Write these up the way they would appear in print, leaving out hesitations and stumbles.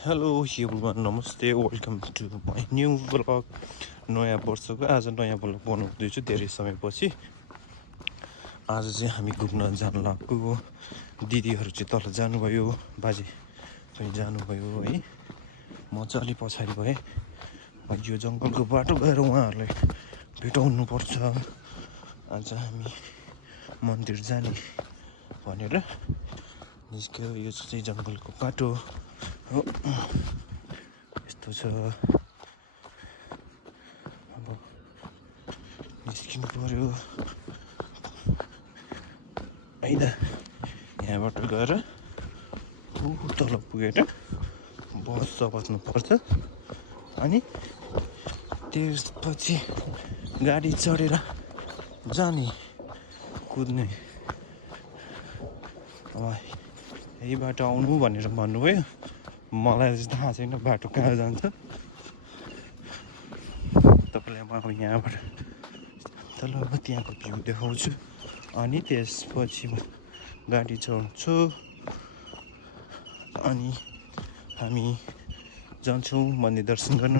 Hello everyone, नमस्ते, welcome to my new blog. नयाँ वर्षको आज नयाँ ब्लग बनाउँदैछु धेरै समयपछि। आज चाहिँ हामी घुम्न जान लागेको, दिदीहरू चाहिँ तल जानुभयो, बाजे पनि जानुभयो है। म चाहिँ अलि पछाडि भएँ। यो जङ्गलको बाटो गएर उहाँहरूलाई भेटाउनुपर्छ। आज हामी मन्दिर जाने भनेर निस्क्यो। यो चाहिँ जङ्गलको बाटो हो, यस्तो छ। अब निस्किनु पर्यो है त। यहाँबाट गएर तल पुगेर बस बस्नुपर्छ, अनि त्यसपछि गाडी चढेर जाने, कुद्ने। अब यही बाटो आउनु भनेर भन्नुभयो, मलाई चाहिँ थाहा छैन बाटो कहाँ जान्छ। तपाईँलाई म अब यहाँबाट तल त्यहाँको भ्यू देखाउँछु, अनि त्यसपछि म गाडी चढ्छु, अनि हामी जान्छौँ मन्दिर दर्शन गर्न।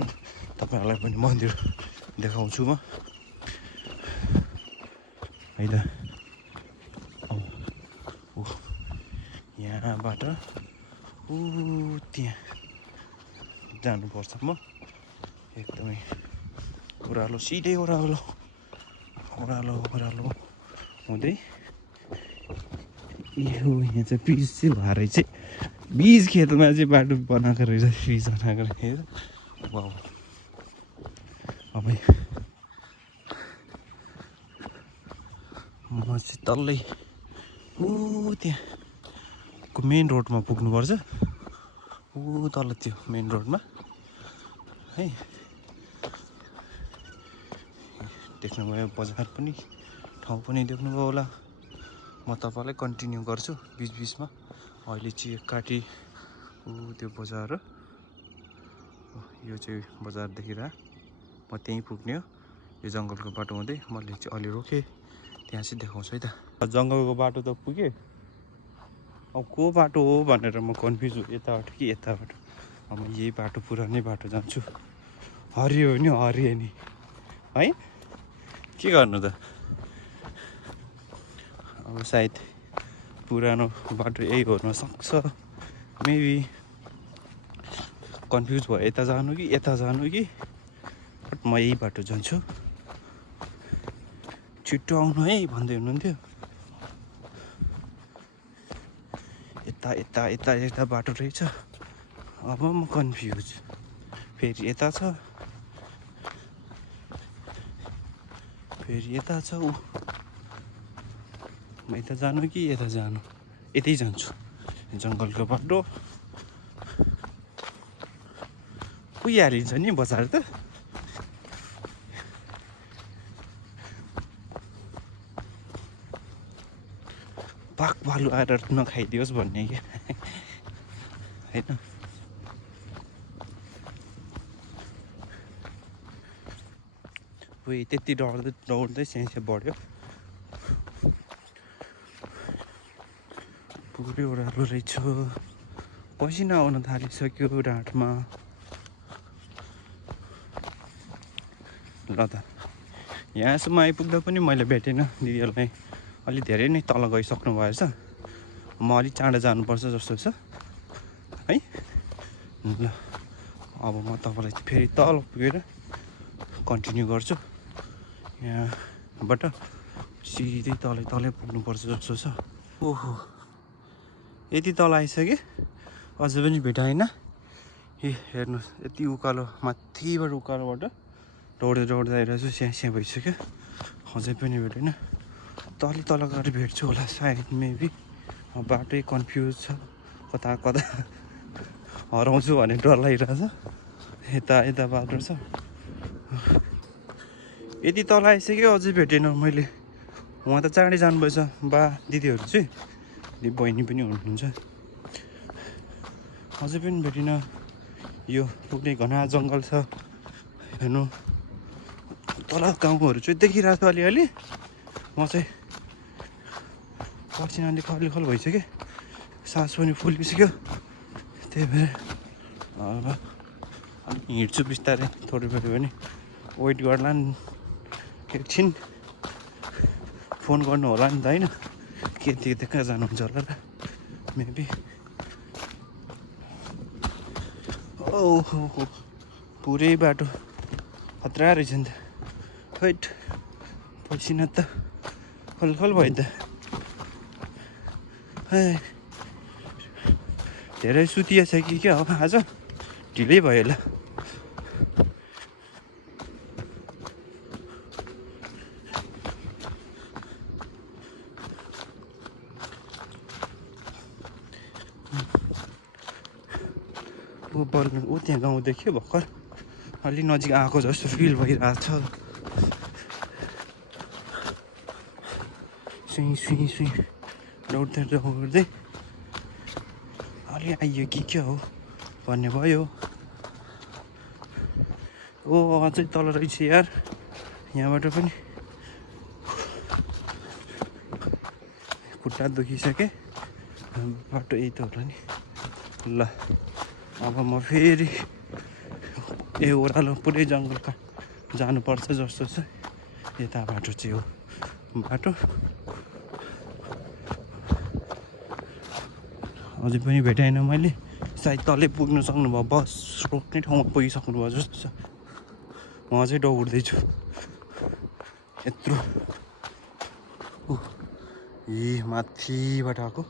तपाईँहरूलाई पनि मन्दिर देखाउँछु म है त। यहाँबाट त्यहाँ जानुपर्छ म, एकदमै ओह्रालो, सिधै ओह्रालो ओह्रालो ओह्रालो हुँदै। यहाँ चाहिँ पिच चाहिँ भएर चाहिँ बीज खेतमा चाहिँ बाटो बनाएको रहेछ, पिच बनाएको रहेछ। अब म चाहिँ तल्लै त्यहाँको मेन रोडमा पुग्नुपर्छ, तल त्यो मेन रोडमा है। देख्नुभयो बजार पनि, ठाउँ पनि देख्नुभयो होला। म तपाईँलाई कन्टिन्यू गर्छु बिचबिचमा। अहिले चाहिँ काटी त्यो बजार, यो चाहिँ बजार देखिरह, म त्यहीँ पुग्ने हो। यो जङ्गलको बाटो हुँदै मैले चाहिँ अलि रोकेँ, त्यहाँ चाहिँ देखाउँछु है त। जङ्गलको बाटो त पुगेँ, अब को बाटो हो भनेर म कन्फ्युज हुँ, यताबाट कि यताबाट। अब यही बाटो पुरानै बाटो जान्छु, हरियो नि हरियो नि है, के गर्नु त। अब सायद पुरानो बाटो यही हुन सक्छ, मेबी। कन्फ्युज भयो, यता जानु कि यता जानु कि। बट म यही बाटो जान्छु। छिट्टो आउनु है भन्दै हुनुहुन्थ्यो। यता यता यता यता बाटो रहेछ। अब म कन्फ्युज, फेरि यता छ, फेरि यता छ। म यता जानु कि यता जानु, यतै जान्छु। जङ्गलको बाटो पुगिहालिन्छ नि बजार त। बाघ भालु आएर नखाइदियोस् भन्ने क्या होइन। उयो त्यति दौड्दै दौड्दै स्याहाँ बढ्यो, पुरै ओह्रालो रहेछ। पसिना आउन थालिसक्यो ढाँटमा। ल त, यहाँसम्म आइपुग्दा पनि मैले भेटेन दिदीहरूलाई। अलि धेरै नै तल गइसक्नु भएछ, म अलिक चाँडो जानुपर्छ जस्तो छ है। ल अब म तपाईँलाई फेरि तल पुगेर कन्टिन्यू गर्छु। यहाँबाट सिधै तलै पुग्नुपर्छ जस्तो छ। ओहो, यति तल आइसकेँ, अझै पनि भेटाएन। ए हेर्नुहोस्, यति उकालो, माथिबाट उकालोबाट दौड्दै दौड्दै आइरहेको छु, स्याहाँ भइसक्यो, अझै पनि भेटेन। तल गएर भेट्छु होला सायद, मेबी। बाटै कन्फ्युज छ, कता कता हराउँछु भन्ने डर लागिरहेछ। यता बाटो छ, यति तल आइसक्यो, अझै भेटेन मैले। उहाँ त चाँडै जानुभएछ, दिदीहरू चाहिँ, बहिनी पनि हुनुहुन्छ। अझै पनि भेटिन। यो पुग्ने घना जङ्गल छ, हेर्नु। तल गाउँहरू चाहिँ देखिरहेको छ अलिअलि। म चाहिँ पसिना अलिक भइसक्यो, सास पनि फुलिसक्यो, त्यही भएर अब अलिक हिँड्छु बिस्तारै, थोरै भयो भने वेट गर्ला नि एकछिन। फोन गर्नु होला नि त होइन, के कहाँ जानुहुन्छ होला र मेबी। ओहो पुरै बाटो खतरा रहेछ नि त। हैट पसिना त खलखल भयो त। धेरै सुतिया छ कि क्या हो आज, ढिलै भयो होला। ऊ त्यहाँ गाउँ देख्यो भर्खर, अलि नजिक आएको जस्तो फिल भइरहेको छ। सुई दौड्दै अलि आइयो कि क्या हो भन्ने भयो। ओ अझै तल रहेछ यार, यहाँबाट पनि खुट्टा दुखिसके। बाटो यही त होला नि। ल अब म फेरि ओह्रालो पुरै जङ्गल जानुपर्छ जस्तो छ। यता बाटो चाहिँ हो बाटो। अझै पनि भेटाइनँ मैले, सायद तलै पुग्नु सक्नुभयो, बस रोक्ने ठाउँमा पुगिसक्नु भयो जस्तो छ। म अझै दौड्दैछु यत्रो। ए माथिबाट आएको,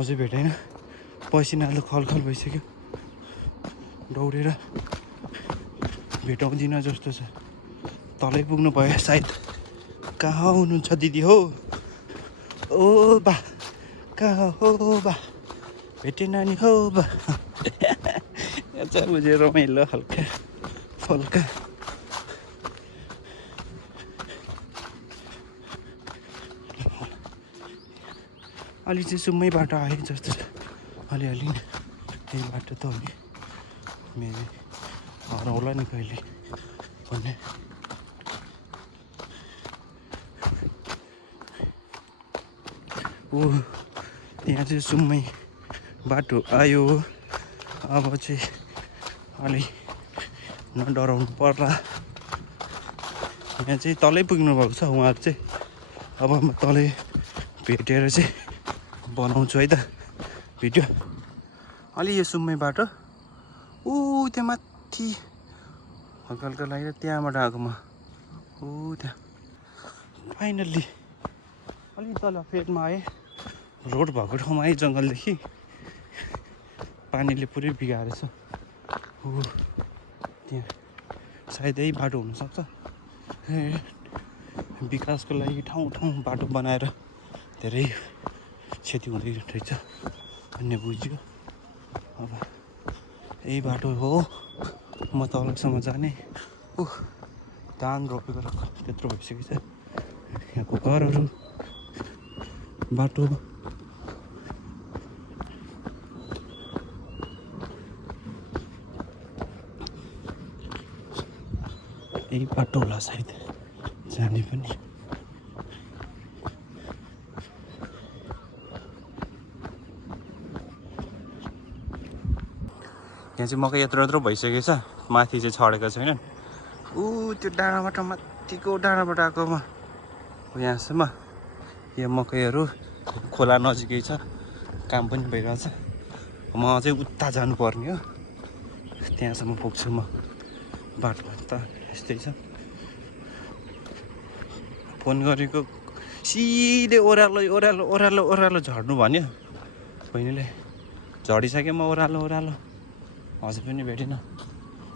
अझै भेटाइनँ। पसिनाले खलखल भइसक्यो, दौडेर भेटाउँदिनँ जस्तो छ। तलै पुग्नु भयो सायद। कहाँ हुनुहुन्छ दिदी हो? ओ बा कहाँ हो बा, भेटे नानी हो बा। मुझे रमाइलो हल्का फल्का। अलि चाहिँ सुम्मै बाटो आयो जस्तो छ, अलिअलि नै। त्यही बाटो त हो नि, मेरो हराउला नि कहिले भन्ने। ओ त्यहाँ चाहिँ सुम्मै बाटो आयो। अब चाहिँ अलि नडराउनु पर्ला। यहाँ चाहिँ तलै पुग्नु भएको छ उहाँहरू चाहिँ। अब म तलै भेटेर चाहिँ बनाउँछु है त भिडियो। अलि यो सुम्मै बाटो, ऊ त्यहाँ माथि हल्का हल्का लागेर त्यहाँबाट आएको म। ऊ त्यहाँ फाइनल्ली अलि तल फेदमा आएँ, रोड भएको ठाउँमा आएँ। जङ्गलदेखि पानीले पुरै बिगारेछ। ऊ त्यहाँ सायद यही बाटो हुनसक्छ। विकासको लागि ठाउँ बाटो बनाएर धेरै क्षति हुँदै रहेछ भन्ने बुझ्यो। अब यही बाटो हो म तलसम्म जाने। धान रोपेको त्यत्रो भइसकेको छ। यहाँको घरहरू, बाटो, यही बाटो होला सायद जाने पनि। यहाँ चाहिँ मकै यत्रो भइसकेको छ, माथि चाहिँ छरेको छैन। ऊ त्यो डाँडाबाट माथिको डाँडाबाट आएकोमा यहाँसम्म यो मकैहरू खोला नजिकै छ, काम पनि भइरहेछ। म अझै उता जानुपर्ने हो, त्यहाँसम्म पुग्छु म। बाटो त यस्तै छ। फोन गरेको सिधै ओह्रालो झर्नु भन्यो बहिनीले। झरिसक्यो म ओह्रालो, अझै पनि भेटिनँ।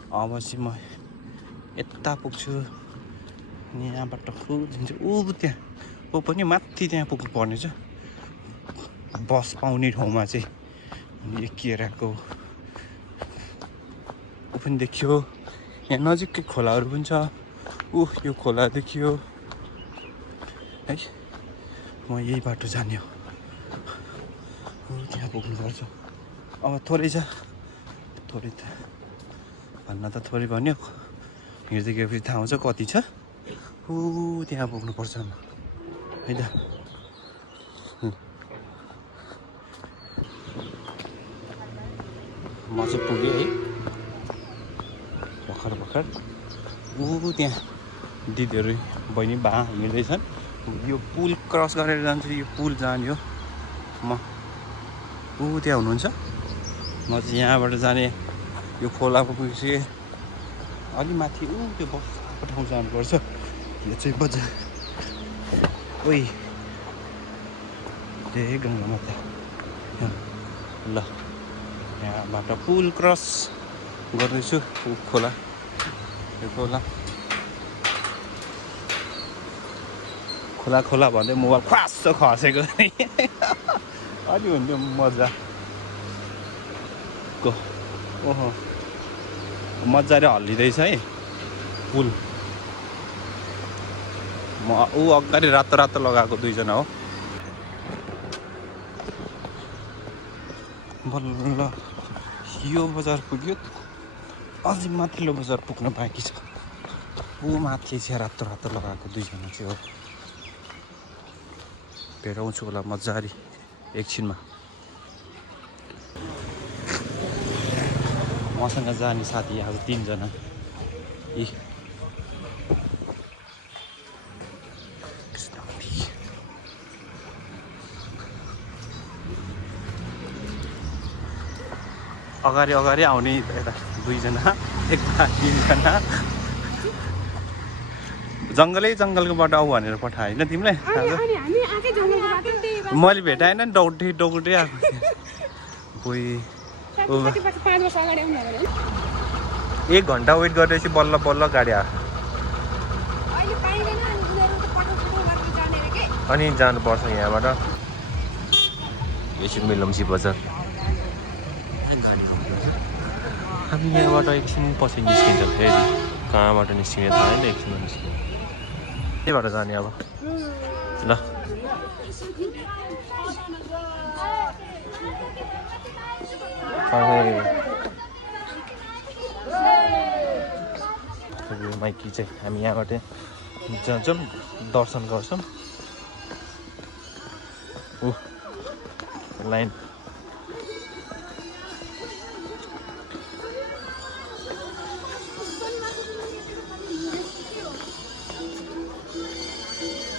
अब चाहिँ म यता पुग्छु अनि यहाँबाट जान्छु। त्यहाँ ऊ पनि माथि त्यहाँ पुग्नु पर्ने छ, बस पाउने ठाउँमा चाहिँ एकिएर आएको। ऊ पनि देखियो, यहाँ नजिकै खोलाहरू पनि छ। यो खोला देखियो है। म यही बाटो जाने हो, त्यहाँ पुग्नुपर्छ। अब थोरै छ, थोरै त भन्न त थोरै भन्यो, हिँड्दै गएपछि थाहा हुन्छ कति छ। त्यहाँ पुग्नुपर्छ म है त। म चाहिँ पुगेँ है भर्खर त्यहाँ दिदीहरू बहिनी बा हिँड्दैछन्। यो पुल क्रस गरेर जान्छु। यो पुल जाने हो म त्यहाँ हुनुहुन्छ। म चाहिँ यहाँबाट जाने यो खोलामा पुगेपछि अलि माथि त्यो बस्तीको ठाउँ जानुपर्छ। यो चाहिँ बजार ओइ गङ्गा माता ल यहाँबाट पुल क्रस गर्दैछु। खोला यो खोला भन्दै मोबाइल ख्वास्स खसेको अलि हुन्थ्यो मजाको। ओहो मजाले हल्लिँदैछ है पुल। म अगाडि रातो लगाएको दुईजना हो। बल्ल यो बजार पुग्यो। अझै माथिल्लो बजार पुग्न बाँकी छ। माथि चाहिँ रातो लगाएको दुईजना चाहिँ हो। भेटाउँछु होला मजाले एकछिनमा। मसँग जाने साथी आज 3 जना। अगाडि आउने यता 2 जना 3 जना। जङ्गलको बाटो आऊ भनेर पठाएँ होइन तिमीलाई। मैले भेटाएन नि दौडे आएको कोही 1 घन्टा वेट गरेपछि बल्ल गाडी आयो। अनि जानुपर्छ यहाँबाट। यो चाहिँ मेलम्ची बजार। हामी यहाँबाट एकछिन पछि निस्किन्छ। फेरि कहाँबाट निस्किने थाहा छैन। एकछिनमा निस्किन्छ। त्यहीबाट जाने अब ल। माइकी चाहिँ हामी यहाँबाट जान्छौँ दर्शन गर्छौँ। लाइन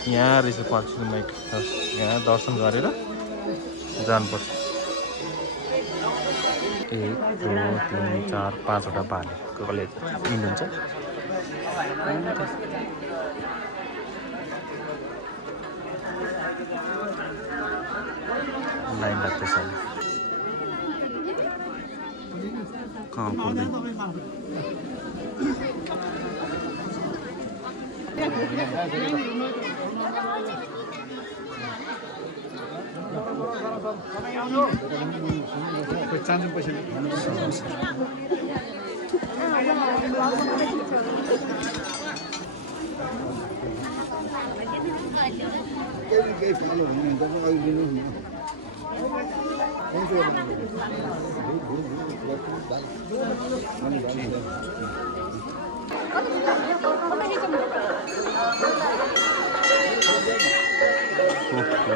यहाँ रहेछ 5 किलोमिटर। यहाँ दर्शन गरेर जानुपर्छ। 1 2 3 4 5वटा भालेको कलेज हिँड्नुहुन्छ। लाइन लाग्दैछ कहाँ पुग्दै।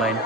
लाइन